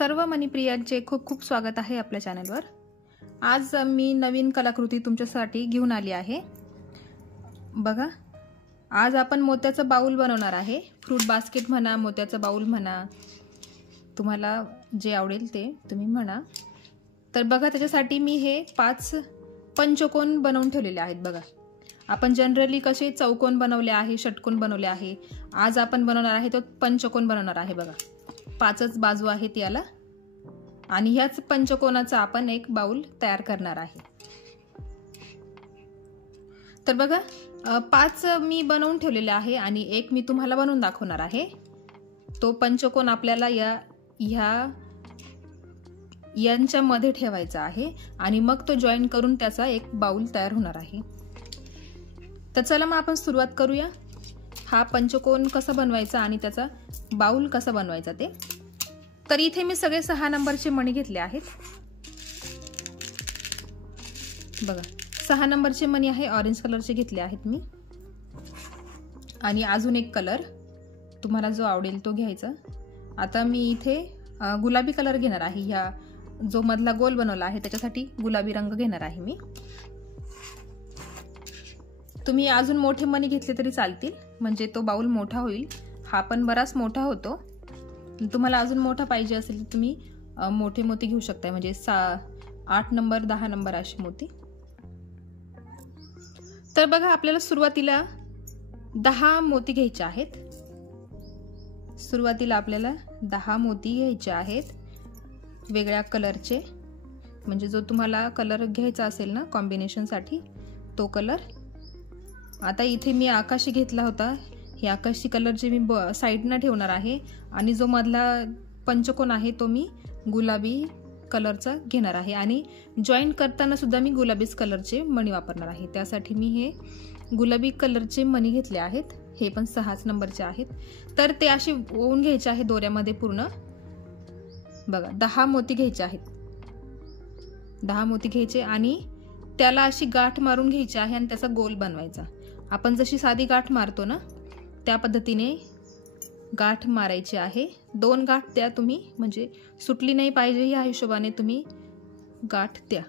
सर्व मनीप्रियांचे खूप खूप स्वागत आहे आपल्या चॅनलवर। आज मी नवीन कलाकृती तुमच्यासाठी घेऊन आली आहे। बघा, आज आपण मोत्याचं बाउल बनवणार आहे। फ्रूट बास्केट म्हणा, मोत्याचं बाउल म्हणा, तुम्हाला जे आवडेल ते तुम्ही म्हणा। तर बघा, त्याच्यासाठी मी हे 5 पंचकोन बनवून ठेवलेले आहेत। बघा, आपण जनरली कसे चौकोन बनवले आहे, षटकोन बनवले आहे, आज आपण बनवणार आहे तो पंचकोन बनवणार आहे। बघा, 5च बाजू आहेत याला आणि ह्याच पंचकोनाचा आपण एक बाउल तयार करणार आहे। तर बघा, 5 मी बनवून ठेवलेले आहे आणि एक मी तुम्हाला बनवून दाखवणार आहे। तो पंचकोन आपल्याला यांच्यामध्ये ठेवायचा आहे आणि मग तो जॉईन करून त्याचा एक बाउल तयार होणार आहे। तर चला मग आपण सुरुवात करूया। हा पंचकोन कसा बनवायचा आणि त्याचा बाउल कसा बनवायचा ते। तर इथे मी सगळे 6 नंबरचे मणी घेतले आहेत। बघा, 6 नंबरचे मणी आहे, ऑरेंज कलरचे घेतले आहेत मी। आणि अजून एक कलर तुम्हाला जो आवडेल तो घ्यायचा। आता मी इथे गुलाबी कलर घेणार आहे। ह्या जो मधला गोल बनवला आहे त्याच्यासाठी गुलाबी रंग घेणार आहे मी। तुम्ही अजून मोठे मणी घेतले तरी चालतील, म्हणजे तो बाउल मोठा होईल। हा पण बराच मोठा होतो। तुम्हाला अजून मोठा पाहिजे असेल तर तुम्ही मोठे मोती घेऊ शकता, म्हणजे 8 नंबर 10 नंबर अशी मोती। तर बघा, आपल्याला सुरुवातीला 10 मोती घ्यायचे आहेत। सुरुवातीला आपल्याला 10 मोती घ्यायचे आहेत वेगळ्या कलरचे, म्हणजे जो तुम्हाला कलर घ्यायचा असेल ना कॉम्बिनेशन साठी तो कलर। आता इथे मी आकाशी घेतला होता, हे आकाशी कलरचे मी साइडने ठेवणार आहे आणि जो मधला पंचकोन आहे तो मी गुलाबी कलरचा घेणार आहे आणि जॉईन करताना सुद्धा मी गुलाबीच कलरचे मणी वापरणार आहे। त्यासाठी मी हे गुलाबी कलरचे मणी घेतले आहेत। हे पण 6च नंबरचे आहेत। तर ते असे ओवून घ्यायचे आहे दोऱ्यामध्ये पूर्ण। बघा, 10 मोती घ्यायचे आहेत। 10 मोती घ्यायचे आणि त्याला अशी गाठ मारून घ्यायची आहे आणि त्याचा गोल बनवायचा। आपण जशी साधी गाठ मारतो ना त्या पद्धतीने गाठ मारायची आहे। 2 गाठ द्या तुम्ही, म्हणजे सुटली नाही पाहिजे या हिशोबाने तुम्ही गाठ द्या,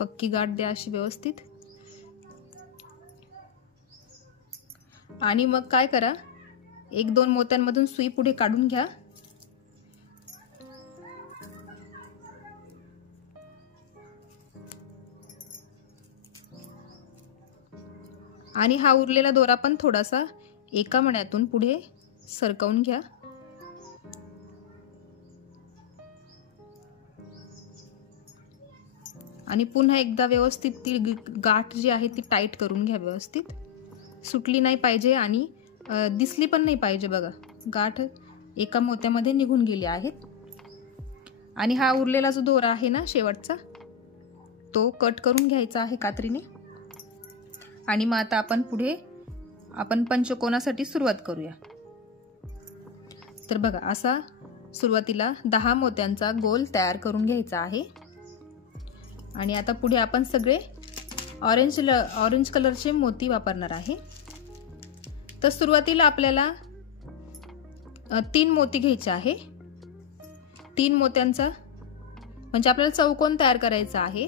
पक्की गाठ द्या अशी व्यवस्थित। आणि मग काय करा, 1-2 मोत्यांमधून सुई पुढे काढून घ्या आणि हा उरलेला दोरा पण थोडासा एका मण्यातून पुढे सरकवून घ्या आणि पुन्हा एकदा व्यवस्थित ती गाठ जी आहे ती टाईट करून घ्या व्यवस्थित। सुटली नाही पाहिजे आणि दिसली पण नाही पाहिजे। बघा, गाठ एका मोत्यामध्ये निघून गेली आहेत आणि हा उरलेला जो दोरा आहे ना शेवटचा तो कट करून घ्यायचा आहे कात्रीने। आणि मग आता आपण पंचकोनासाठी सुरुवात करूया। तर बघा, असा सुरुवातीला 10 मोत्यांचा गोल तयार करून घ्यायचा आहे आणि आता पुढे आपण सगळे ऑरेंज कलरचे मोती वापरणार आहे। तर सुरुवातीला आपल्याला 3 मोती घ्यायचे आहे। 3 मोत्यांचा म्हणजे आपल्याला चौकोन तयार करायचा आहे।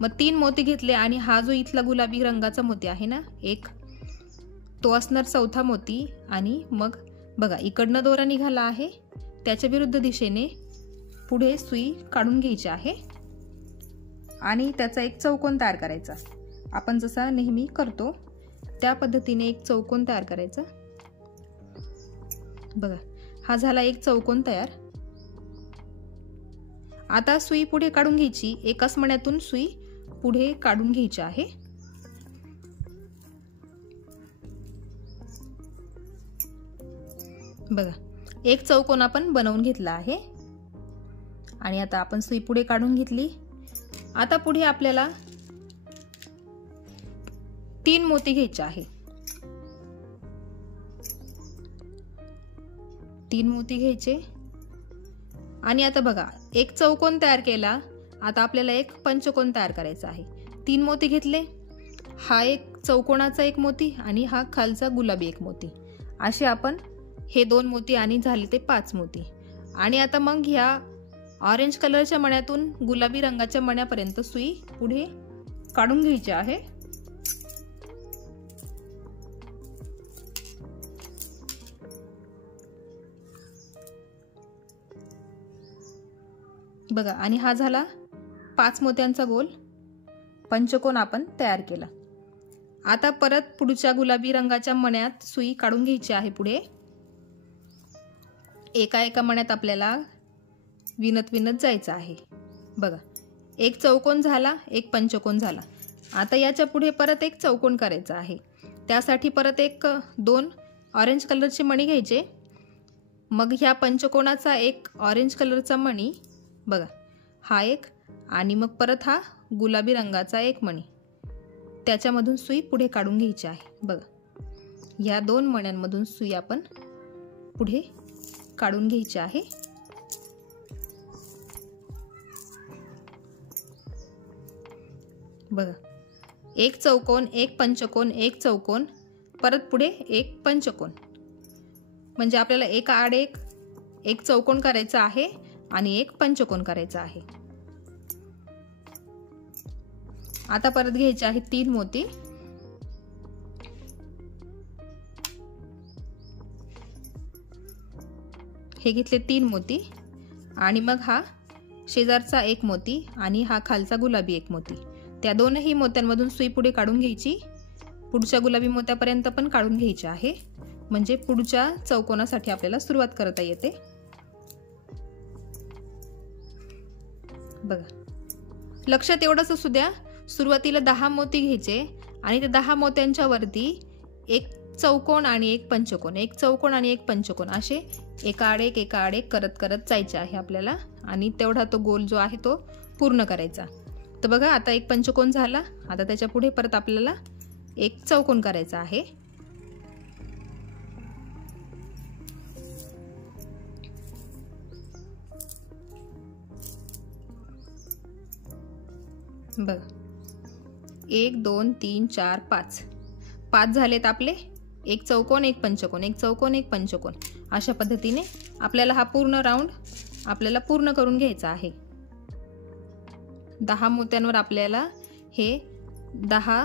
मग 3 मोती घेतले आणि हा जो इथला गुलाबी रंगाचा मोती आहे ना एक, तो असणार 4था मोती। आणि मग बघा, इकडनं दोरा निघाला आहे, त्याच्या विरुद्ध दिशेने पुढे सुई काढून घ्यायची आहे आणि त्याचा एक चौकोन तयार करायचा। आपण जसा नेहमी करतो त्या पद्धतीने एक चौकोन तयार करायचा। बघा, हा झाला एक चौकोन तयार। आता सुई पुढे काढून घ्यायची, एकाच मण्यातून सुई पुढे काढून घ्यायची आहे। बघा, एक चौकोन आपण बनवून घेतला आहे आणि आता आपण सुई पुढे काढून घेतली। आता पुढे आपल्याला 3 मोती घ्यायचे आहे। 3 मोती घ्यायचे आणि आता बघा, एक चौकोन तयार केला। आता आपल्याला एक पंचकोन तयार करायचा आहे। 3 मोती घेतले, हा एक चौकोनाचा एक मोती आणि हा खालचा गुलाबी एक मोती, असे आपण हे 2 मोती आणि झाले ते 5 मोती। आणि आता मग ह्या ऑरेंज कलरच्या मण्यातून गुलाबी रंगाच्या मण्यापर्यंत सुई पुढे काढून घ्यायची आहे। बघा, आणि हा झाला 5 मोत्यांचा गोल पंचकोन आपण तयार केला। आता परत पुढच्या गुलाबी रंगाच्या मण्यात सुई काढून घ्यायची आहे। पुढे एका एका मण्यात आपल्याला विणत विणत जायचं आहे। बघा, एक चौकोन झाला, एक पंचकोन झाला। आता याच्या पुढे परत एक चौकोन करायचा आहे। त्यासाठी परत एक 2 ऑरेंज कलरचे मणी घ्यायचे। मग ह्या पंचकोनाचा एक ऑरेंज कलरचा मणी, बघा हा एक, आणि मग परत हा गुलाबी रंगाचा एक मणी, त्याच्यामधून सुई पुढे काढून घ्यायची आहे। बघा, ह्या 2 मण्यांमधून सुई आपण पुढे काढून घ्यायची आहे। बघा, एक चौकोन, एक पंचकोन, एक चौकोन, परत पुढे एक पंचकोन, म्हणजे आपल्याला एका आड एक चौकोन करायचा आहे आणि एक पंचकोन करायचा आहे। आता परत घ्यायचे आहेत 3 मोती। हे घेतले 3 मोती, आणि मग हा शेजारचा एक मोती आणि हा खालचा गुलाबी एक मोती, त्या दोनही मोत्यांमधून सुई पुढे काढून घ्यायची। पुढच्या गुलाबी मोत्यापर्यंत पण काढून घ्यायची आहे, म्हणजे पुढच्या चौकोनासाठी आपल्याला सुरुवात करता येते। बघा, लक्षात एवढंच असू द्या, सुरुवातीला 10 मोती घ्यायचे आणि त्या 10 मोत्यांच्या वरती एक चौकोन आणि एक पंचकोन, एक चौकोन आणि एक पंचकोन, असे एका आड एक करत करत जायचे आहे आपल्याला, आणि तेवढा तो गोल जो आहे तो पूर्ण करायचा। तर बघा, आता एक पंचकोन झाला। आता त्याच्या पुढे परत आपल्याला एक चौकोन करायचा आहे। बघा, 1 2 3 4 5 झालेत आपले। एक चौकोन, एक पंचकोन, एक चौकोन, एक पंचकोन, अशा पद्धतीने आपल्याला हा पूर्ण राऊंड आपल्याला पूर्ण करून घ्यायचा आहे। 10 मोत्यांवर आपल्याला हे 10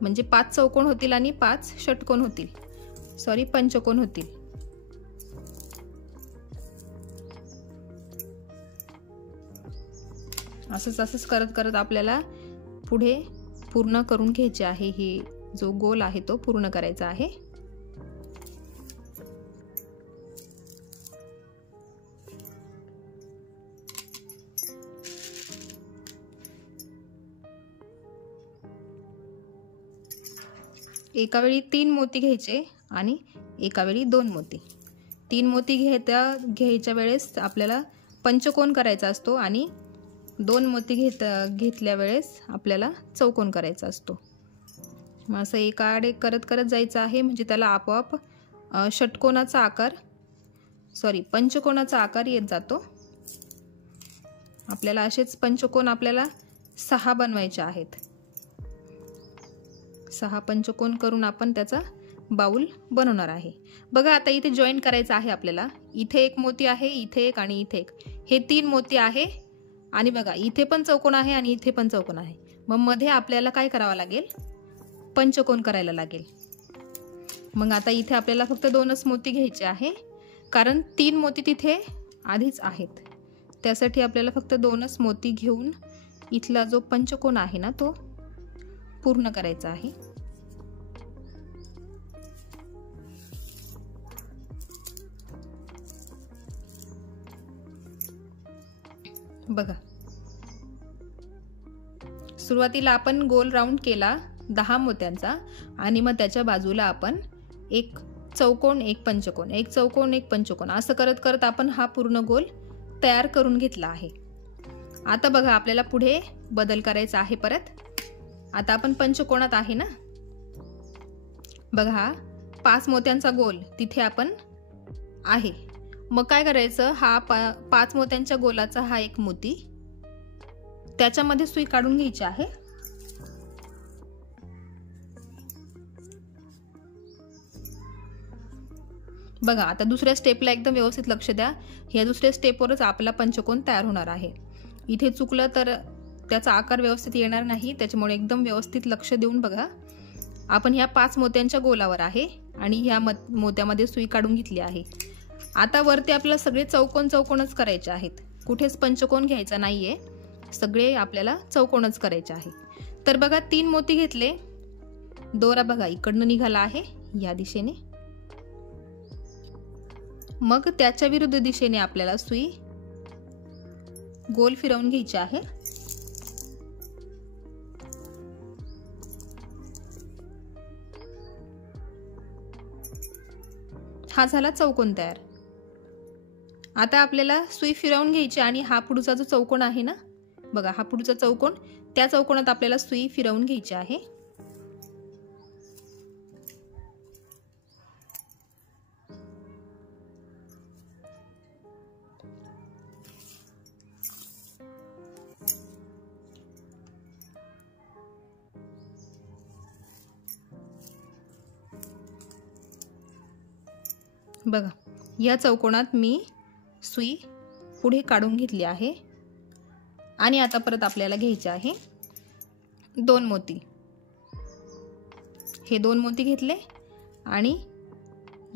म्हणजे 5 चौकोन होतील आणि 5 षटकोन होतील, सॉरी पंचकोन होतील। असंच करत करत आपल्याला पुढे पूर्ण करून घ्यायचे आहे। हे जो गोल आहे तो पूर्ण करायचा आहे। एका वेळी 3 मोती घ्यायचे आणि एका वेळी 2 मोती। 3 मोती घ्यायच्या वेळेस आपल्याला पंचकोन करायचा असतो आणि 2 मोती घेतल्या वेळेस आपल्याला चौकोन करायचा असतो। मग असं एका आड एक करत करत जायचं आहे, म्हणजे त्याला आपोआप पंचकोनाचा आकार येत जातो। आपल्याला असेच पंचकोन आपल्याला 6 बनवायचे आहेत। 6 पंचकोन करून आपण त्याचा बाउल बनवणार आहे। बघा, आता इथे जॉईन करायचं आहे आपल्याला। इथे एक मोती आहे, इथे एक आणि इथे एक, हे 3 मोती आहे, आणि बघा इथे पण चौकोन आहे आणि इथे पण चौकोन आहे। मग मध्ये आपल्याला काय करावं लागेल, पंचकोन करायला लागेल। मग आता इथे आपल्याला फक्त 2च मोती घ्यायचे आहे, कारण 3 मोती तिथे आधीच आहेत। त्यासाठी आपल्याला फक्त 2च मोती घेऊन इथला जो पंचकोन आहे ना तो पूर्ण करायचा आहे। बघा, सुरुवातीला आपण गोल राऊंड केला 10 मोत्यांचा, आणि मग त्याच्या बाजूला आपण एक चौकोन, एक पंचकोन, एक चौकोन, एक पंचकोन, असं करत करत आपण हा पूर्ण गोल तयार करून घेतला आहे। आता बघा, आपल्याला पुढे बदल करायचा आहे परत। आता आपण पंचकोनात आहे ना, बघा 5 मोत्यांचा गोल तिथे आपण आहे। मग काय करायचं, हा 5 मोत्यांच्या गोलाचा हा एक मोती, त्याच्यामध्ये सुई काढून घ्यायची आहे। बघा आता दुसऱ्या स्टेपला एकदम व्यवस्थित लक्ष द्या. ह्या दुसऱ्या स्टेपवरच आपला पंचकोन तयार होणार आहे. इथे चुकलं तर त्याचा आकार व्यवस्थित येणार नाही, त्याच्यामुळे एकदम व्यवस्थित लक्ष देऊन बघा. आपण ह्या 5 मोत्यांच्या गोलावर आहे आणि ह्या मोत्यामध्ये सुई काढून घेतली आहे. आता वरती आपल्याला सगळे चौकोनच करायचे आहेत, कुठेच पंचकोन घ्यायचा नाहीये, सगळे आपल्याला चौकोनच करायचे आहे. तर बघा 3 मोती घेतले, दोरा बघा इकडनं निघाला आहे या दिशेने, मग त्याच्या विरुद्ध दिशेने आपल्याला सुई गोल फिरवून घ्यायची आहे. हा झाला चौकोन तयार. आता आपल्याला सुई फिरवून घ्यायची आणि हा पुढचा जो चौकोन आहे ना बघा, हा पुढचा चौकोन, त्या चौकोनात आपल्याला सुई फिरवून घ्यायची आहे. बघा या चौकोनात मी सुई पुढे काढून घेतली आहे आणि आता परत आपल्याला घ्यायचे आहे 2 मोती. हे 2 मोती घेतले आणि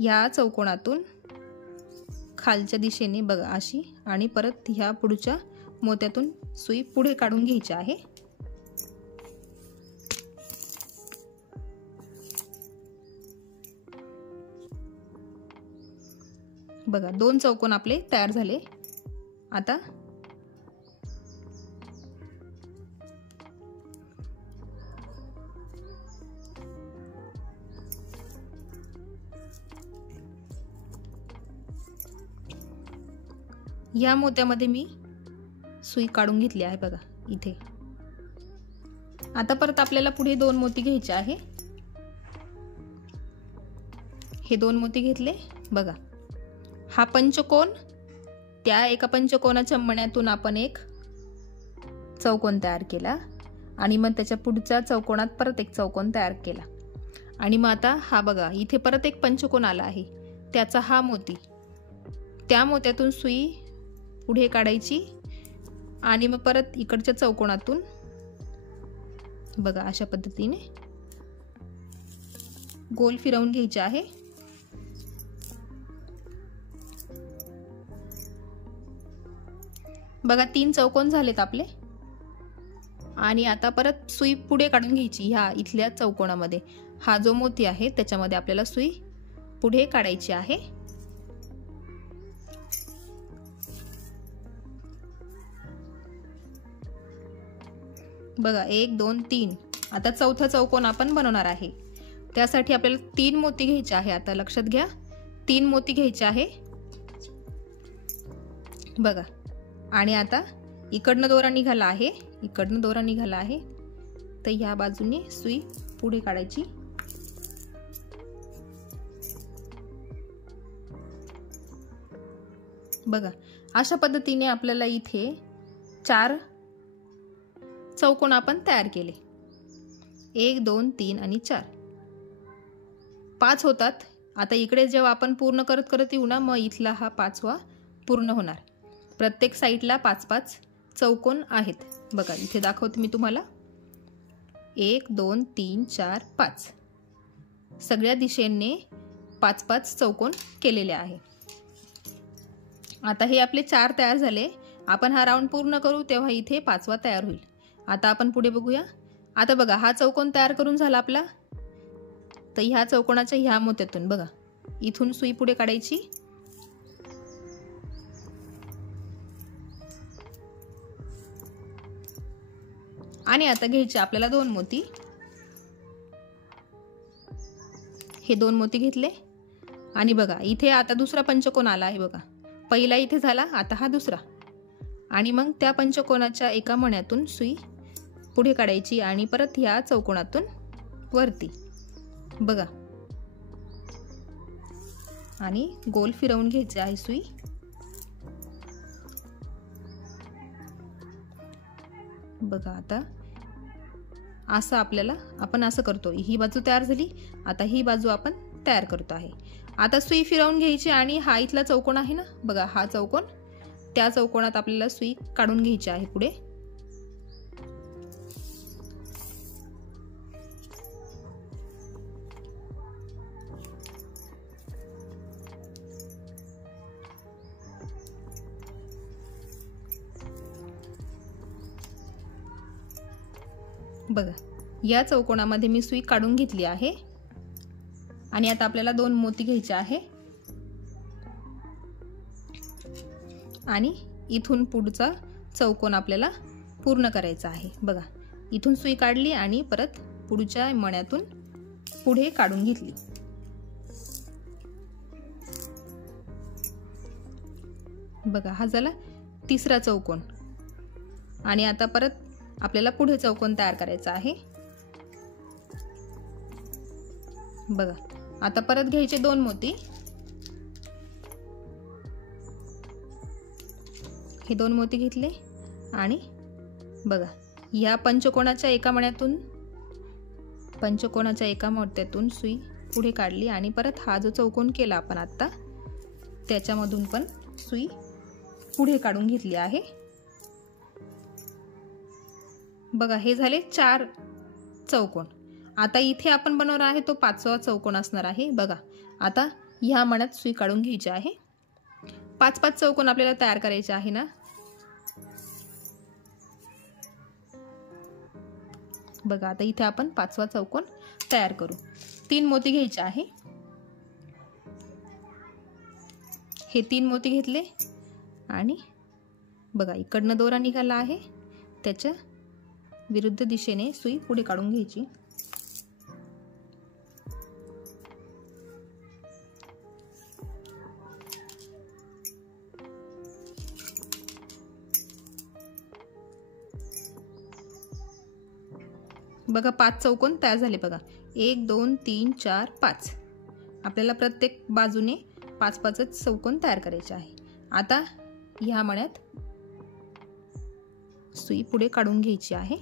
या चौकोनातून खालच्या दिशेने बघा अशी आणि परत ह्या पुढच्या मोत्यातून सुई पुढे काढून घ्यायची आहे. बघा 2 चौकोन आपले तयार झाले. आता या मोत्यामध्ये मी सुई काढून घेतली आहे बघा इथे. आता परत आपल्याला पुढे 2 मोती घ्यायचे आहे. हे 2 मोती घेतले बघा, हा पंचकोन, त्या एका पंचकोनाच्या मण्यातून आपण एक चौकोन तयार केला आणि मग त्याच्या पुढच्या चौकोनात परत एक चौकोन तयार केला आणि मग आता हा बघा इथे परत एक पंचकोन आला आहे, त्याचा हा मोती, त्या मोत्यातून सुई पुढे काढायची आणि मग परत इकडच्या चौकोनातून बघा अशा पद्धतीने गोल फिरवून घ्यायचे आहे. बघा 3 चौकोन झालेत आपले आणि आता परत सुई पुढे काढून घ्यायची. ह्या इथल्या चौकोनामध्ये हा जो मोती आहे त्याच्यामध्ये आपल्याला सुई पुढे काढायची आहे. बघा 1 2 3. आता चौथा चौकोन आपण बनवणार आहे, त्यासाठी आपल्याला 3 मोती घ्यायचे आहे. आता लक्षात घ्या 3 मोती घ्यायचे आहे बघा. आणि आता इकडनं दोरा निघाला आहे, इकडनं दोरा निघाला आहे, तर ह्या बाजूने सुई पुढे काढायची. बघा अशा पद्धतीने आपल्याला इथे 4 चौकोन आपण तयार केले. 1 2 3 आणि 4, 5 होतात. आता इकडे जेव्हा आपण पूर्ण करत करत येऊ ना, मग इथला हा 5वा पूर्ण होणार. प्रत्येक साईडला 5-5 चौकोन आहेत. बघा इथे दाखवते मी तुम्हाला, 1 2 3 4 5, सगळ्या दिशेने 5-5 चौकोन केलेले आहे. आता हे आपले 4 तयार झाले. आपण हा राऊंड पूर्ण करू तेव्हा इथे 5वा तयार होईल. आता आपण पुढे बघूया. आता बघा हा चौकोन तयार करून झाला आपला, तर ह्या चौकोनाच्या ह्या मोत्यातून बघा इथून सुई पुढे काढायची आणि आता घ्यायचे आपल्याला 2 मोती. हे 2 मोती घेतले आणि बघा इथे आता दुसरा पंचकोन आला आहे बघा. पहिला इथे झाला, आता हा दुसरा, आणि मग त्या पंचकोनाच्या एका मण्यातून सुई पुढे काढायची आणि परत ह्या चौकोनातून वरती बघा आणि गोल फिरवून घ्यायची आहे सुई. बघा आता असं आपल्याला, आपण असं करतो, ही बाजू तयार झाली. आता ही बाजू आपण तयार करतो आहे। आता सुई फिरवून घ्यायची आणि हा इथला चौकोन आहे ना बघा, हा चौकोन, त्या चौकोनात आपल्याला सुई काढून घ्यायची आहे पुढे। बघा या चौकोनामध्ये मी सुई काढून घेतली आहे आणि आता आपल्याला 2 मोती घ्यायचे आहे आणि इथून पुढचा चौकोन आपल्याला पूर्ण करायचा आहे। बघा इथून सुई काढली आणि परत पुढच्या मण्यातून पुढे काढून घेतली। बघा हा झाला तिसरा चौकोन आणि आता परत आपल्याला पुढे चौकोन तयार करायचा आहे। बघा आता परत घ्यायचे 2 मोती, हे 2 मोती घेतले आणि बघा या पंचकोनाच्या एका मण्यातून सुई पुढे काढली आणि परत हा जो चौकोन केला आपण आता त्याच्यामधून पण सुई पुढे काढून घेतली आहे। बघा हे झाले 4 चौकोन। आता इथे आपण बनवणार आहे तो 5वा चौकोन असणार आहे। बघा आता ह्या मण्यात सुई काढून घ्यायची आहे। 5-5 चौकोन आपल्याला तयार करायचे आहे ना। बघा आता इथे आपण 5वा चौकोन तयार करू। 3 मोती घ्यायचे आहे, हे 3 मोती घेतले आणि बघा इकडनं दोरा निघाला आहे, त्याच्या विरुद्ध दिशेने सुई पुढे काढून घ्यायची। बघा 5 चौकोन तयार झाले। बघा 1 2 3 4 5 आपल्याला प्रत्येक बाजूने 5-5 चौकोन तयार करायचे आहे। आता ह्या मण्यात सुई पुढे काढून घ्यायची आहे।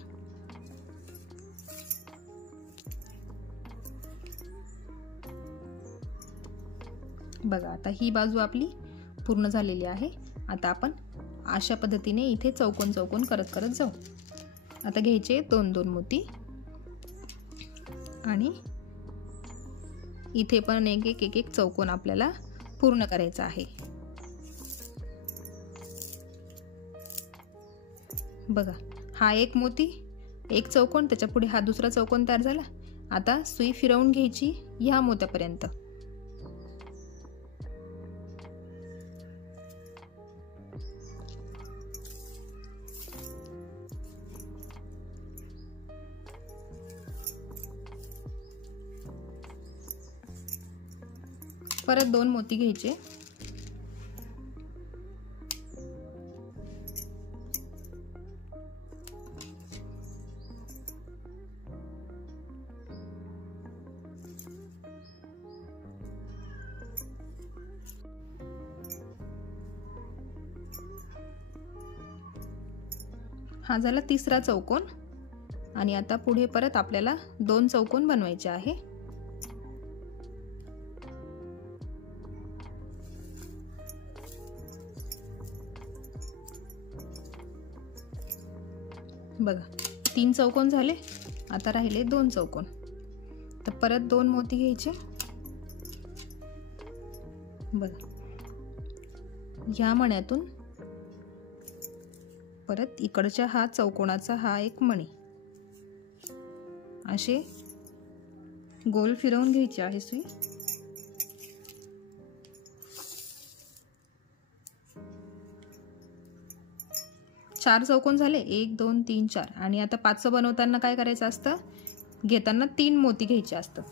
बघा आता ही बाजू आपली पूर्ण झालेली आहे। आता आपण अशा पद्धतीने इथे चौकोन चौकोन करत करत जाऊ। आता घ्यायचे 2-2 मोती आणि इथे पण एक चौकोन आपल्याला पूर्ण करायचा आहे। बघा हा एक मोती, एक चौकोन, त्याच्या पुढे हा दुसरा चौकोन तयार झाला। आता सुई फिरवून घ्यायची ह्या मोत्यापर्यंत। परत 2 मोती घ्यायचे, हा झाला तिसरा चौकोन आणि आता पुढे परत आपल्याला 2 चौकोन बनवायचे आहे। बघा 3 चौकोन झाले, आता राहिले 2 चौकोन। तर परत 2 मोती घ्यायचे। बघा ह्या मण्यातून परत इकडच्या हा चौकोनाचा हा एक मणी असे गोल फिरवून घ्यायची आहे सुई। चार चौकोन झाले, 1 2 3 4 आणि आता 5 बनवताना काय करायचं असतं, घेताना 3 मोती घ्यायचे असतात।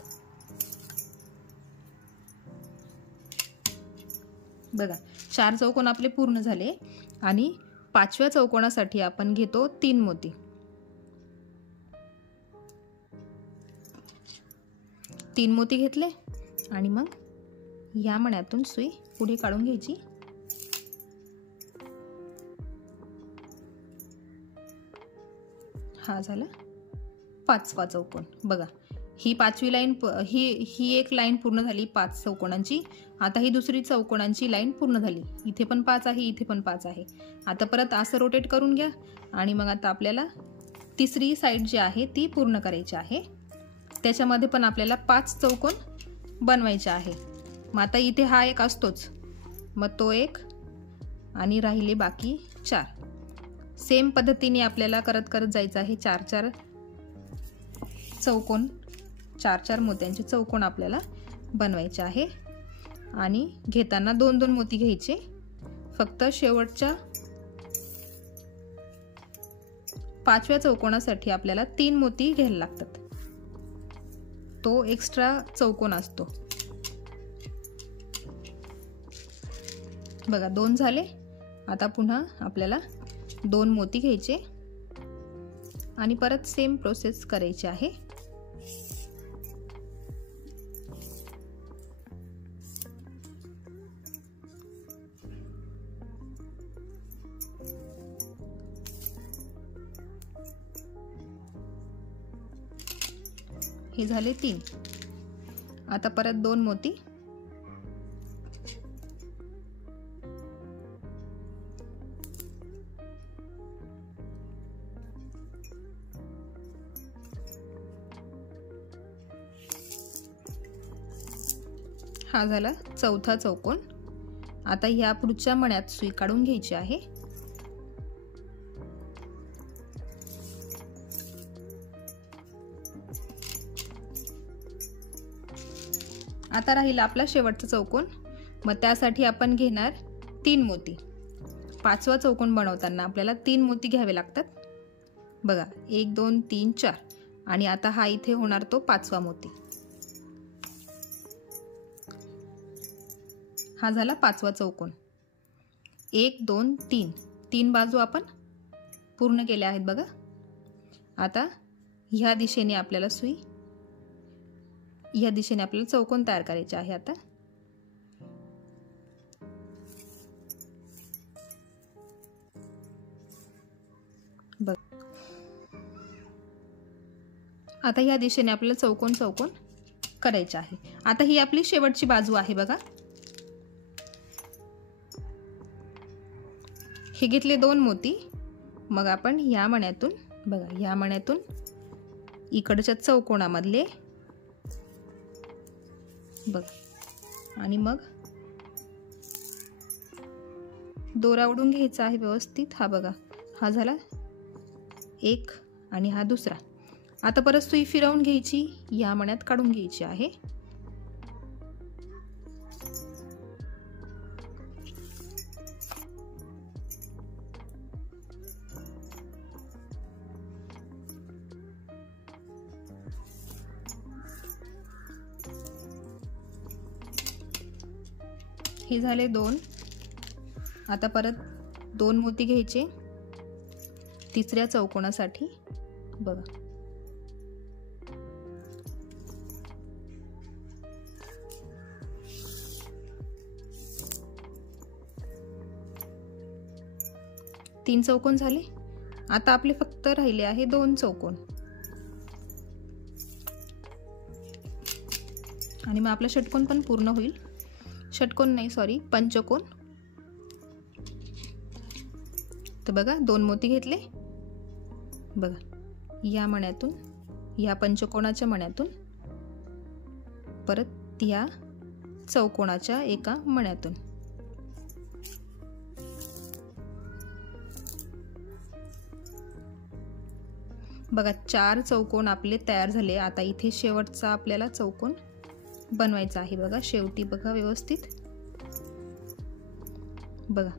बघा 4 चौकोन आपले पूर्ण झाले आणि 5व्या चौकोनासाठी आपण घेतो 3 मोती। 3 मोती घेतले आणि मग या मण्यातून सुई पुढे काढून घ्यायची। हा झाला 5वा चौकोन। बघा ही 5वी लाईन ही एक लाईन पूर्ण झाली 5 चौकोनांची. आता ही दुसरी चौकोनांची लाईन पूर्ण झाली. इथे पण 5 आहे, इथे पण 5 आहे. आता परत असं रोटेट करून घ्या आणि मग आता आपल्याला तिसरी साईड जी आहे ती पूर्ण करायची आहे. त्याच्यामध्ये पण आपल्याला 5 चौकोन बनवायचे आहे. मग आता इथे हा एक असतोच, मग तो एक आणि राहिले बाकी 4. सेम पद्धतीने आपल्याला करत करत जायचं आहे. 4-4 चौकोन, 4-4 मोत्यांचे चौकोन आपल्याला बनवायचे आहे. आणि घेताना 2-2 मोती घ्यायचे. फक्त शेवटच्या 5व्या चौकोनासाठी आपल्याला 3 मोती घ्यायला लागतात. तो एक्स्ट्रा चौकोन असतो. बघा 2 झाले. आता पुन्हा आपल्याला 2 मोती घ्यायचे आणि परत सेम प्रोसेस करायची आहे. हे झाले 3. आता परत 2 मोती. हा झाला 4था चौकोन. आता ह्या पुढच्या मण्यात सुई काढून घ्यायची आहे. आता राहिला आपला शेवटचा चौकोन. मग त्यासाठी आपण घेणार 3 मोती. 5वा चौकोन बनवताना आपल्याला 3 मोती घ्यावे लागतात. बघा 1 2 3 4. आणि आता हा इथे होणार तो 5वा मोती. हा झाला 5वा चौकोन. 1 2 3. 3 बाजू आपण पूर्ण केल्या आहेत बघा. आता ह्या दिशेने आपल्याला सुई, ह्या दिशेने आपल्याला चौकोन तयार करायचे आहे. आता बघ, आता ह्या दिशेने आपल्याला चौकोन चौकोन करायचे आहे. आता ही आपली शेवटची बाजू आहे बघा. हे घेतले 2 मोती. मग आपण ह्या मण्यातून बघा, ह्या मण्यातून इकडच्या चौकोनामधले बघा आणि मग दोरा ओढून घ्यायचा आहे व्यवस्थित. हा बघा, हा झाला एक आणि हा दुसरा. आता परत सुई फिरवून घ्यायची, या मण्यात काढून घ्यायची आहे. हे झाले 2. आता परत 2 मोती घ्यायचे तिसऱ्या चौकोनासाठी. बघा तीन चौकोन झाले. आता आपले फक्त राहिले आहे 2 चौकोन आणि मग आपला षटकोन पण पूर्ण होईल. षटकोन नाही, सॉरी, पंचकोन. तर बघा 2 मोती घेतले. बघा या मण्यातून, या पंचकोनाच्या मण्यातून, परत या चौकोनाच्या एका मण्यातून. बघा 4 चौकोन आपले तयार झाले. आता इथे शेवटचा आपल्याला चौकोन बनवायचा आहे. बघा शेवटी बघा व्यवस्थित. बघा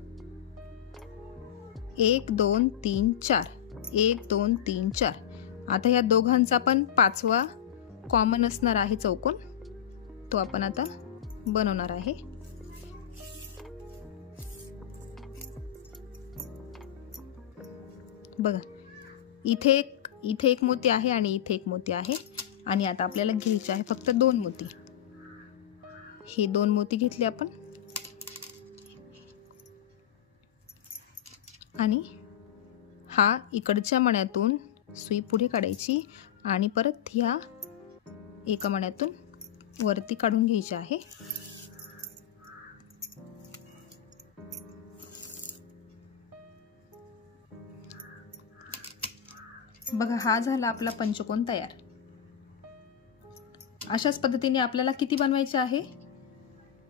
1 2 3 4, 1 2 3 4. आता या दोघांचा पण 5वा कॉमन असणार आहे चौकोन, तो आपण आता बनवणार आहे. बघा इथे एक मोती आहे आणि इथे एक मोती आहे. आणि आता आपल्याला घ्यायचे आहे फक्त 2 मोती. हे 2 मोती घेतले आपण आणि हा इकडच्या मण्यातून सुई पुढे काढायची आणि परत ह्या एका मण्यातून वरती काढून घ्यायचे आहे। बघा हा झाला आपला पंचकोन तयार। अशाच पद्धतीने आपल्याला किती बनवायचे आहे?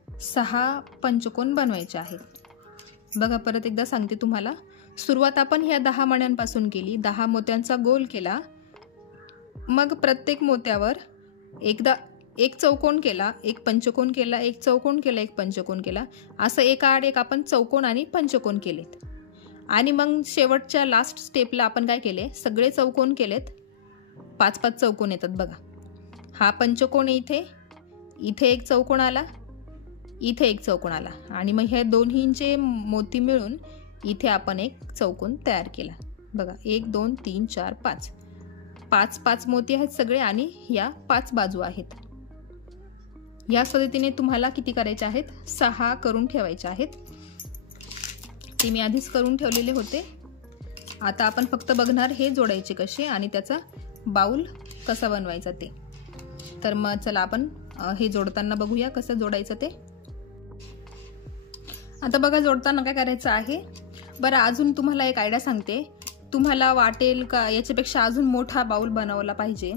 6 पंचकोन बनवायचे आहेत। बघा परत एकदा सांगते तुम्हाला, सुरुवात आपण ह्या 10 मण्यांपासून केली, 10 मोत्यांचा गोल केला, मग प्रत्येक मोत्यावर एकदा एक चौकोन केला, एक पंचकोन केला, एक चौकोन केला, एक पंचकोन केला, असं एका आड एक आपण चौकोन आणि पंचकोन केलेत। आणि मग शेवटच्या लास्ट स्टेपला आपण काय केले? सगळे चौकोन केलेत, 5-5 चौकोन येतात बघा। हा पंचकोन इथे, इथे एक चौकोन आला, इथे एक चौकोन आला, आणि मग ह्या दोन्हींचे मोती मिळून इथे आपण एक चौकोन तयार केला बघा। 1 2 3 4 5, 5-5 मोती आहेत सगळे, आणि या 5 बाजू आहेत। या पद्धतीने तुम्हाला किती करायचे आहेत? 6 करून ठेवायचे आहेत। ते मी आधीच करून ठेवलेले होते। आता आपण फक्त बघणार हे जोडायचे कसे आणि त्याचा बाउल कसा बनवायचा ते। तर मग चला आपण हे जोडताना बघूया कसं जोडायचं ते। आता बघा जोडताना काय करायचं आहे? बरं, अजून तुम्हाला एक आयडिया सांगते। तुम्हाला वाटेल का याच्यापेक्षा अजून मोठा बाउल बनवला पाहिजे,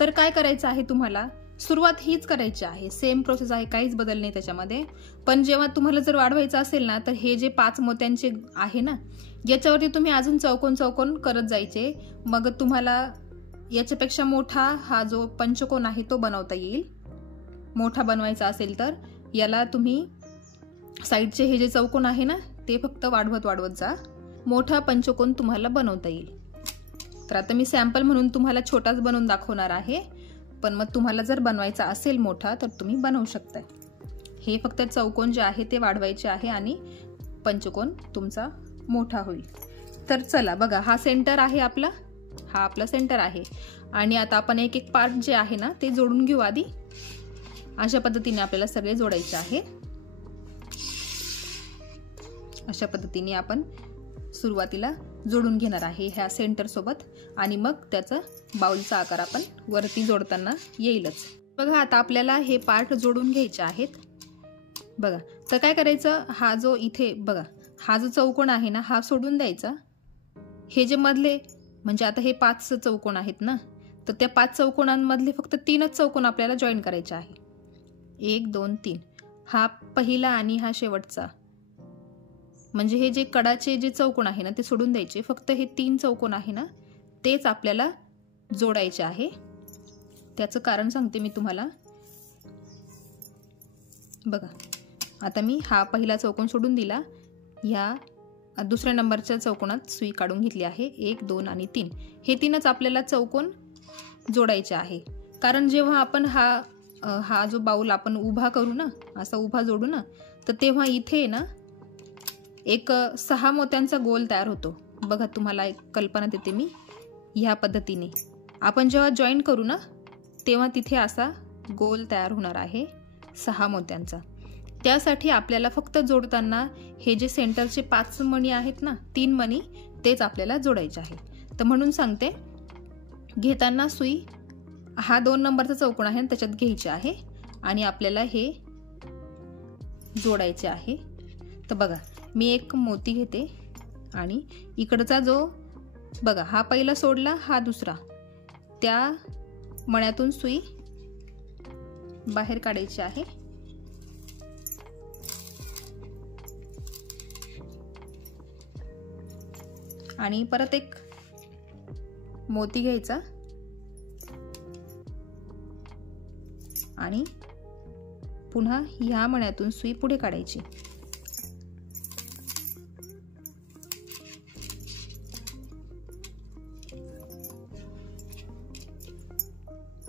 तर काय करायचं आहे? तुम्हाला सुरुवात हीच करायची आहे, सेम प्रोसेस आहे, काहीच बदल नाही त्याच्यामध्ये। पण जेव्हा तुम्हाला जर वाढवायचं असेल ना, तर हे जे 5 मोत्यांचे आहे ना, याच्यावरती तुम्ही अजून चौकोन चौकोन करत जायचे। मग तुम्हाला याच्यापेक्षा मोठा हा जो पंचकोन आहे तो बनवता येईल। मोठा बनवायचा असेल तर याला तुम्ही साईडचे हे जे चौकोन आहे ना, ते फक्त वाढवत वाढवत जा, मोठा पंचकोन तुम्हाला बनवता येईल। तर आता मी सॅम्पल म्हणून तुम्हाला छोटाच बनवून दाखवणार आहे, पण मग तुम्हाला जर बनवायचा असेल मोठा तर तुम्ही बनवू शकता। हे फक्त चौकोन जे आहे ते वाढवायचे आहे आणि पंचकोन तुमचा मोठा होईल। तर चला बघा, हा सेंटर आहे आपला, हा आपला सेंटर आहे, आणि आता आपण एक एक पार्ट जे आहे ना ते जोडून घेऊ आधी। अशा पद्धतीने आपल्याला सगळे जोडायचे आहे। अशा पद्धतीने आपण सुरुवातीला जोडून घेणार आहे ह्या सेंटर सोबत, आणि मग त्याचा बाउलचा आकार आपण वरती जोडताना येईलच। बघा आता आपल्याला हे पार्ट जोडून घ्यायचे आहेत बघा। तर काय करायचं? हा जो इथे बघा, हा जो चौकोन आहे ना, हा सोडून द्यायचा। हे जे मधले म्हणजे आता हे 5 चौकोन आहेत ना, तर त्या 5 चौकोनांमधले फक्त 3च चौकोन आपल्याला जॉईन करायचे आहे। 1 2 3, हा पहिला आणि हा शेवटचा, म्हणजे हे जे कडाचे जे चौकोन आहे ना ते सोडून द्यायचे। फक्त हे 3 चौकोन आहे ना तेच आपल्याला जोडायचे आहे। त्याचं कारण सांगते मी तुम्हाला। बघा आता मी हा पहिला चौकोन सोडून दिला, ह्या दुसऱ्या नंबरच्या चौकोनात सुई काढून घेतली आहे। 1 2 आणि 3, हे 3च आपल्याला चौकोन जोडायचे आहे। कारण जेव्हा आपण हा जो बाउल आपण उभा करू ना, असा उभा जोडू ना, तर तेव्हा इथे ना एक 6 मोत्यांचा गोल तयार होतो बघा। तुम्हाला एक कल्पना देते मी, ह्या पद्धतीने आपण जेव्हा जॉईन करू ना, तेव्हा तिथे असा गोल तयार होणार आहे 6 मोत्यांचा। त्यासाठी आपल्याला फक्त जोडताना हे जे सेंटरचे 5 मणी आहेत ना, 3 मणी तेच आपल्याला जोडायचे आहे। तर म्हणून सांगते, घेताना सुई हा 2 नंबरचा चौकोन आहे त्याच्यात घ्यायचे आहे आणि आपल्याला हे जोडायचे आहे। तर बघा मी एक मोती घेते आणि इकडचा जो बघा हा पहिला सोडला, हा दुसरा, त्या मण्यातून सुई बाहेर काढायची आहे। आणि परत एक मोती घ्यायचा आणि पुन्हा ह्या मण्यातून सुई पुढे काढायची।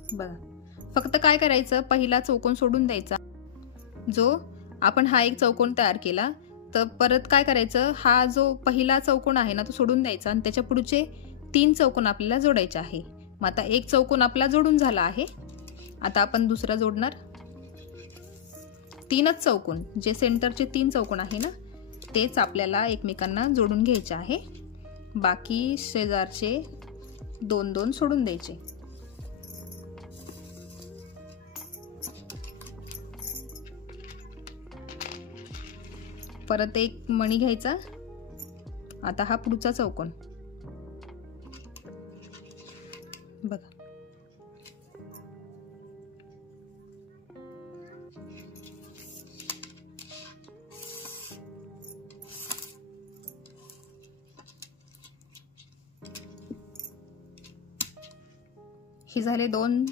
बघा फक्त काय करायचं, पहिला चौकोन सोडून द्यायचा, जो आपण हा एक चौकोन तयार केला, तर परत काय करायचं, हा जो पहिला चौकोन आहे ना तो सोडून द्यायचा आणि त्याच्या पुढचे 3 चौकोन आपल्याला जोडायचे आहे। मग आता एक चौकोन आपला जोडून झाला आहे, आता आपण दुसरा जोडणार। 3च चौकोन, जे सेंटरचे 3 चौकोन आहे ना तेच आपल्याला एकमेकांना जोडून घ्यायचे आहे। बाकी शेजारचे 2-2 सोडून द्यायचे। परत एक मणी घ्यायचा. आता हा पुढचा चौकोन बघा. हे झाले 2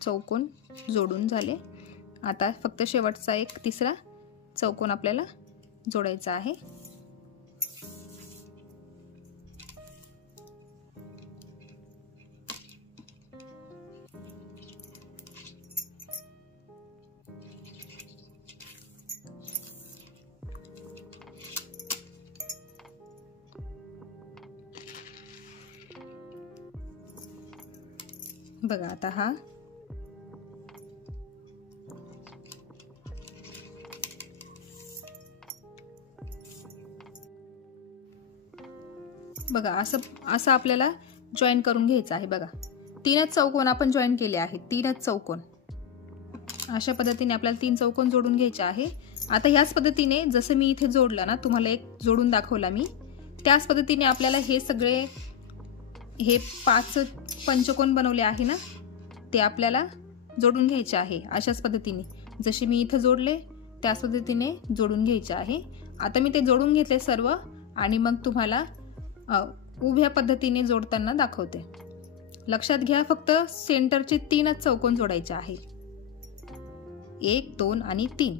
चौकोन जोडून झाले. आता फक्त शेवटचा एक तिसरा चौकोन आपल्याला जोडायचा आहे. बघा आता हा बघा असं आपल्याला जॉईन करून घ्यायचं आहे. बघा 3च चौकोन आपण जॉईन केले आहेत. 3च चौकोन अशा पद्धतीने आपल्याला 3 चौकोन जोडून घ्यायचे आहे. आता ह्याच पद्धतीने जसं मी इथे जोडलं ना, तुम्हाला एक जोडून दाखवला मी, त्याच पद्धतीने आपल्याला हे 5 पंचकोन बनवले आहे ना, ते आपल्याला जोडून घ्यायचे आहे. अशाच पद्धतीने जसे मी इथे जोडले त्याच पद्धतीने जोडून घ्यायचे आहे. आता मी ते जोडून घेतले सर्व आणि मग तुम्हाला उभ्या पद्धतीने जोडताना दाखवते. लक्षात घ्या, फक्त सेंटरचे 3च चौकोन जोडायचे आहे. 1 2 आणि 3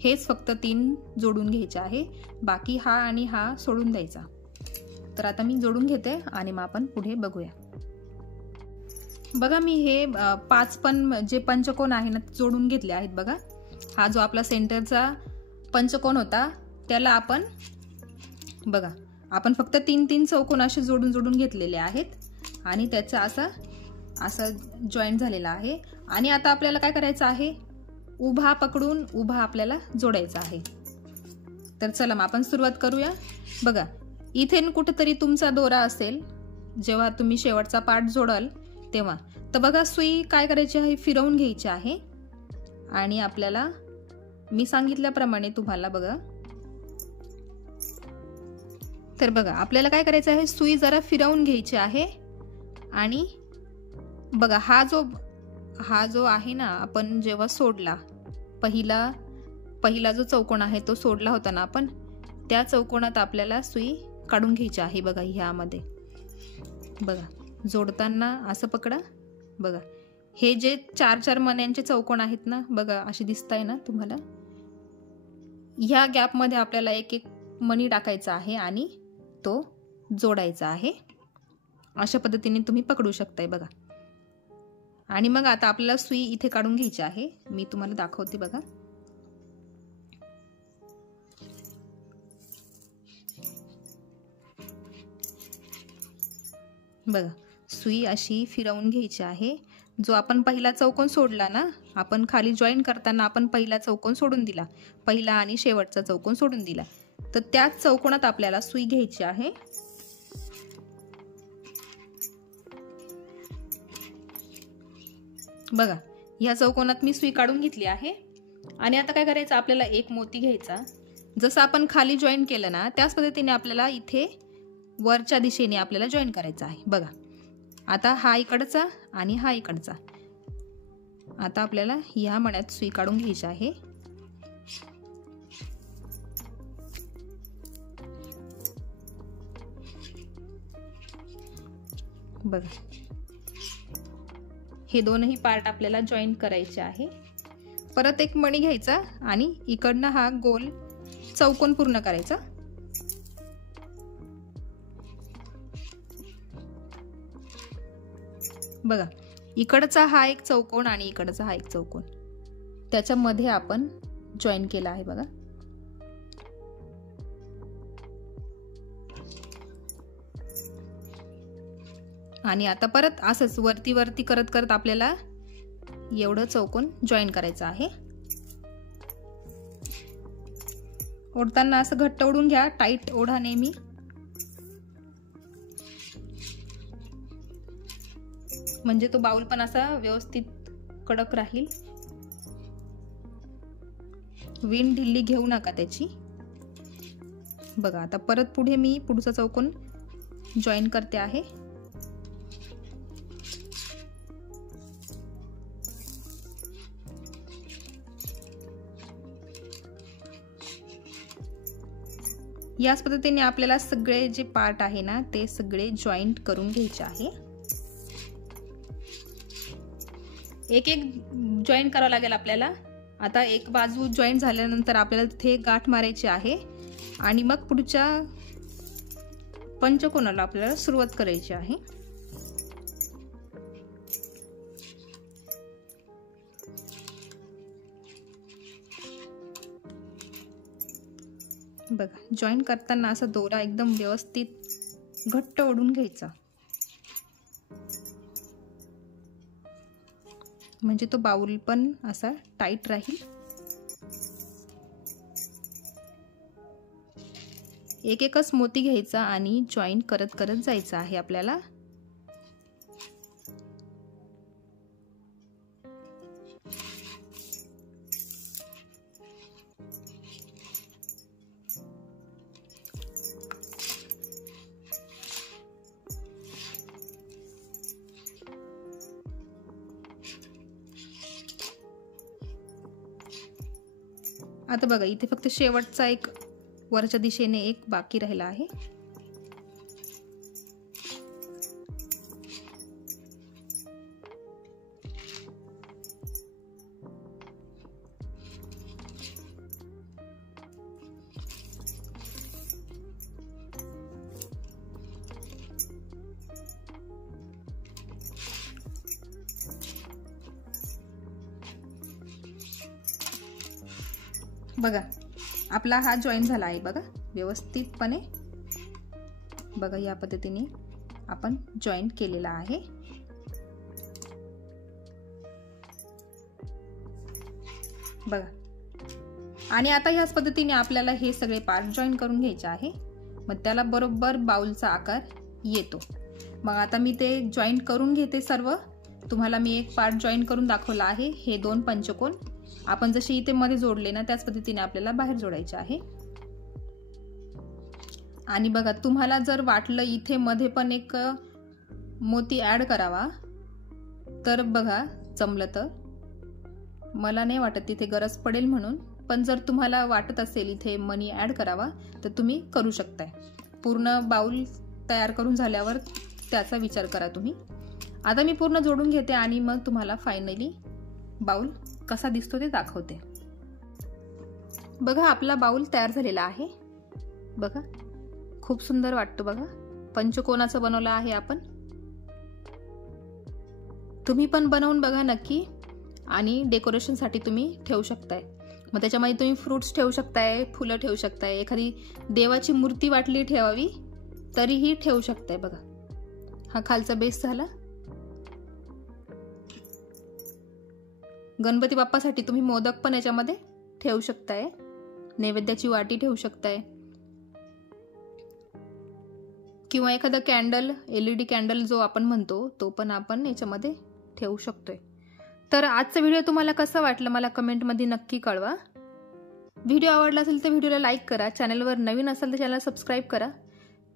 हेच फक्त 3 जोडून घ्यायचे आहे. बाकी हा आणि हा सोडून द्यायचा. तर आता मी जोडून घेते आणि मग आपण पुढे बघूया. बघा मी हे 5 पण जे पंचकोन आहे ना जोडून घेतले आहेत. बघा हा जो आपला सेंटरचा पंचकोन होता त्याला आपण फक्त 3 चौकोन असे जोडून घेतलेले आहेत आणि त्याचा असा जॉईंट झालेला आहे. आणि आता आपल्याला काय करायचं आहे, उभा पकडून उभा आपल्याला जोडायचा आहे. तर चला मग आपण सुरुवात करूया. बघा इथे कुठेतरी तुमचा दोरा असेल जेव्हा तुम्ही शेवटचा पार्ट जोडाल तेव्हा. तर बघा सुई काय करायची आहे, फिरवून घ्यायची आहे. आणि आपल्याला मी सांगितल्याप्रमाणे तुम्हाला बघा, तर बघा आपल्याला काय करायचं आहे, सुई जरा फिरवून घ्यायची आहे. आणि बघा हा जो आहे ना, आपण जेव्हा सोडला पहिला जो चौकोन आहे तो सोडला होता ना आपण, त्या चौकोनात आपल्याला सुई काढून घ्यायची आहे. बघा ह्यामध्ये बघा जोडताना असं पकडा. बघा हे जे 4 मण्यांचे चौकोन आहेत ना, बघा असे दिसताय ना तुम्हाला. ह्या गॅपमध्ये आपल्याला एक मणी टाकायचा आहे आणि तो जोडायचा आहे. अशा पद्धतीने तुम्ही पकडू शकताय बघा. आणि मग आता आपल्याला सुई इथे काढून घ्यायची आहे. मी तुम्हाला दाखवते बघा. बघा सुई अशी फिरवून घ्यायची आहे. जो आपण पहिला चौकोन सोडला ना, आपण खाली जॉईन करताना आपण पहिला चौकोन सोडून दिला, पहिला आणि शेवटचा चौकोन सोडून दिला, तर त्याच चौकोनात आपल्याला सुई घ्यायची आहे. बघा ह्या चौकोनात मी सुई काढून घेतली आहे. आणि आता काय करायचं, आपल्याला एक मोती घ्यायचा. जसं आपण खाली जॉईन केलं ना त्याच पद्धतीने आपल्याला इथे वरच्या दिशेने आपल्याला जॉईन करायचा आहे. बघा आता हा इकडचा आणि हा इकडचा. आता आपल्याला ह्या मण्यात सुई काढून घ्यायची आहे. बघा हे दोनही पार्ट आपल्याला जॉईन करायचे आहे. परत एक मणी घ्यायचा आणि इकडनं हा गोल चौकोन पूर्ण करायचा. बघा इकडचा हा एक चौकोन आणि इकडचा हा एक चौकोन, त्याच्यामध्ये आपण जॉईन केला आहे. बघा आणि आता परत असंच वरती करत करत आपल्याला एवढं चौकोन जॉईन करायचं आहे. ओढताना असं घट्ट ओढून घ्या, टाईट ओढा नेहमी. म्हणजे तो बाउल पण असा व्यवस्थित कडक राहील. विण ढिल्ली घेऊ नका त्याची. बघा आता परत पुढे मी पुढचा चौकोन जॉईन करते आहे. याच पद्धतीने आपल्याला सगळे जे पार्ट आहे ना ते सगळे जॉईंट करून घ्यायचे आहे. एक एक जॉईन करावं लागेल आपल्याला. आता एक बाजू जॉईन झाल्यानंतर आपल्याला तिथे गाठ मारायची आहे आणि मग पुढच्या पंचकोनाला आपल्याला सुरुवात करायची आहे. बघा जॉईन करताना असा दोरा एकदम व्यवस्थित घट्ट ओढून घ्यायचा, म्हणजे तो बाउल पण असा टाईट राहील. एक एकच मोती घ्यायचा आणि जॉईन करत करत जायचं आहे आपल्याला. आता बघा इथे फक्त शेवटचा एक वरच्या दिशेने एक बाकी राहिला आहे. बघा आपला हा जॉईन झाला आहे बघा व्यवस्थितपणे. बघा या पद्धतीने आपण जॉईन केलेला आहे. बघा आणि आता ह्याच पद्धतीने आपल्याला हे सगळे पार्ट जॉईन करून घ्यायचे आहे. मग त्याला बरोबर बाउलचा आकार येतो. मग आता मी ते जॉईन करून घेते सर्व. तुम्हाला मी एक पार्ट जॉईन करून दाखवला आहे. हे दोन पंचकोन आपण जसे इथे मध्ये जोडले ना त्याच पद्धतीने आपल्याला बाहेर जोडायचे आहे. आणि बघा तुम्हाला जर वाटलं इथे मध्ये पण एक मोती ऍड करावा तर बघा जमलं तर. मला नाही वाटत तिथे गरज पडेल म्हणून, पण जर तुम्हाला वाटत असेल इथे मनी ऍड करावा तर तुम्ही करू शकताय. पूर्ण बाउल तयार करून झाल्यावर त्याचा विचार करा तुम्ही. आता मी पूर्ण जोडून घेते आणि मग तुम्हाला फायनली बाउल कसा दिसतो ते दाखवते. बघा आपला बाउल तयार झालेला आहे. बघा खूप सुंदर वाटतो बघा. पंचकोनाचं बनवलं आहे आपण. तुम्ही पण बनवून बघा नक्की. आणि डेकोरेशन साठी तुम्ही ठेवू शकताय. मग त्याच्यामध्ये तुम्ही फ्रुट्स ठेवू शकताय, फुलं ठेवू शकताय, एखादी देवाची मूर्ती वाटली ठेवावी तरीही ठेवू शकताय. बघा हा खालचा बेस झाला. गणपती बाप्पासाठी तुम्ही मोदक पण याच्यामध्ये ठेवू शकताय, नैवेद्याची वाटी ठेवू शकताय, किंवा एखादा कॅन्डल, LED कॅन्डल जो आपण म्हणतो तो पण आपण याच्यामध्ये ठेवू शकतोय. तर आजचा व्हिडिओ तुम्हाला कसा वाटला मला कमेंटमध्ये नक्की कळवा. व्हिडिओ आवडला असेल तर व्हिडिओला लाईक करा. चॅनलवर नवीन असाल तर चॅनलला सबस्क्राईब करा.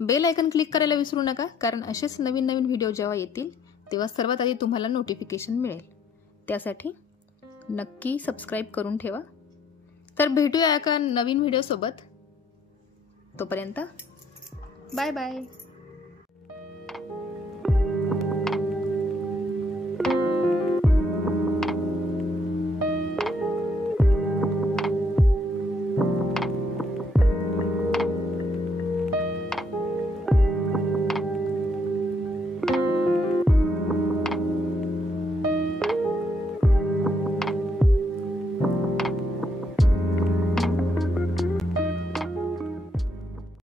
बेल आयकन क्लिक करायला विसरू नका, कारण असेच नवीन नवीन व्हिडिओ जेव्हा येतील तेव्हा सर्वात आधी तुम्हाला नोटिफिकेशन मिळेल. त्यासाठी नक्की सबस्क्राईब करून ठेवा. तर भेटूया एका नवीन व्हिडिओ सोबत. तोपर्यंत बाय बाय.